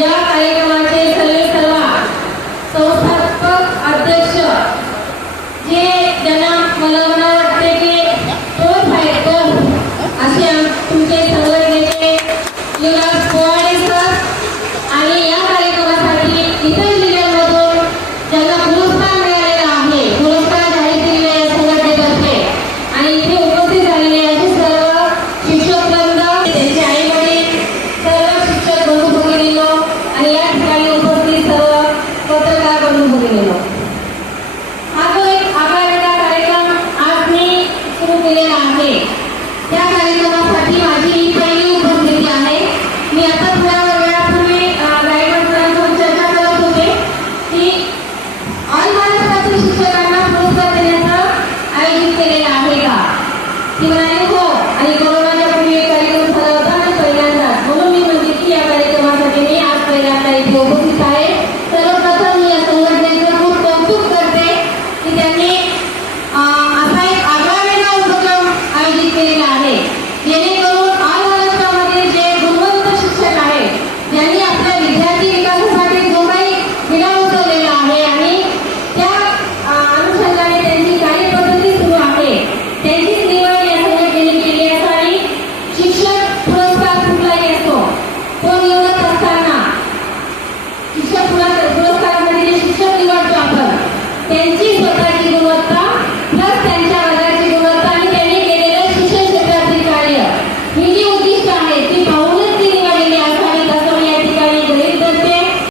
या कार्यक्रमाचे सर्वे सर्वा संस्थापक अध्यक्ष जे ज्यांना मला मला वाटते की असे तुमचे संघटनेचे युवराज पोवाडे आणि या करून दिलेलं. हा जो एक आगळा कार्यक्रम आज मी सुरू केलेला आहे. त्या कार्यक्रमासाठी माझी